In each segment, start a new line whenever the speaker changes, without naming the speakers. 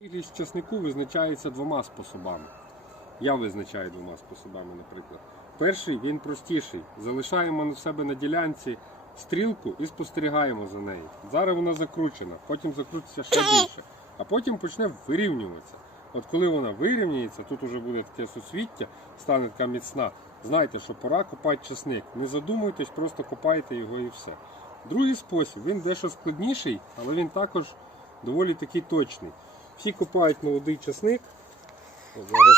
Кількість часнику визначається двома способами. Я визначаю двома способами, наприклад. Перший він простіший. Залишаємо на себе на ділянці стрілку і спостерігаємо за нею. Зараз вона закручена, потім закрутиться ще більше, а потім почне вирівнюватися. От коли вона вирівняється, тут уже буде таке сусвіття, стане така міцна. Знайте, що пора копати часник. Не задумуйтесь, просто копайте його і все. Другий спосіб, він дещо складніший, але він також доволі таки точний. Всі копають молодий часник. Зараз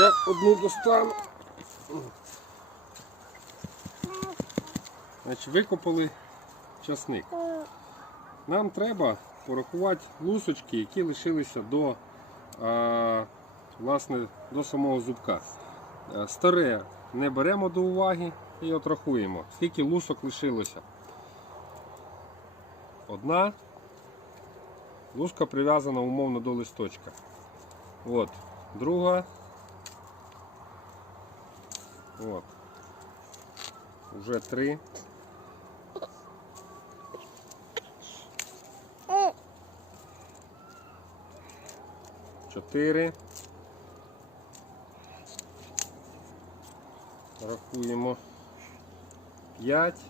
я одну достану. Значить, викопали часник. Нам треба порахувати лусочки, які лишилися до, а, власне, до самого зубка. Е, Старе не беремо до уваги і от рахуємо, скільки лусок лишилося. Одна луска прив'язана умовно до листочка. От. Друга. От. Уже три. Чотири. Рахуємо. П'ять.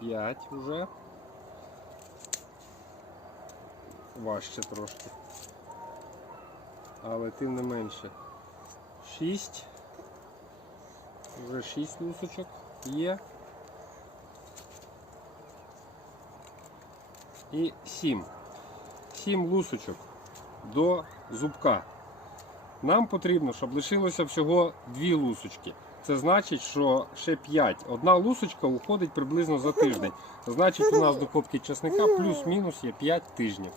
П'ять уже. Важче трошки. Але тим не менше. Шість. Вже шість лусочок є. І сім. Сім лусочок до зубка. Нам потрібно, щоб лишилося всього дві лусочки. Це значить, що ще 5. Одна лусочка уходить приблизно за тиждень. Значить, у нас до копки часника плюс-мінус є 5 тижнів.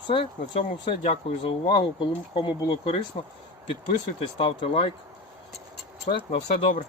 Все, на цьому все. Дякую за увагу. Кому- було корисно, підписуйтесь, ставте лайк. Все, на все добре.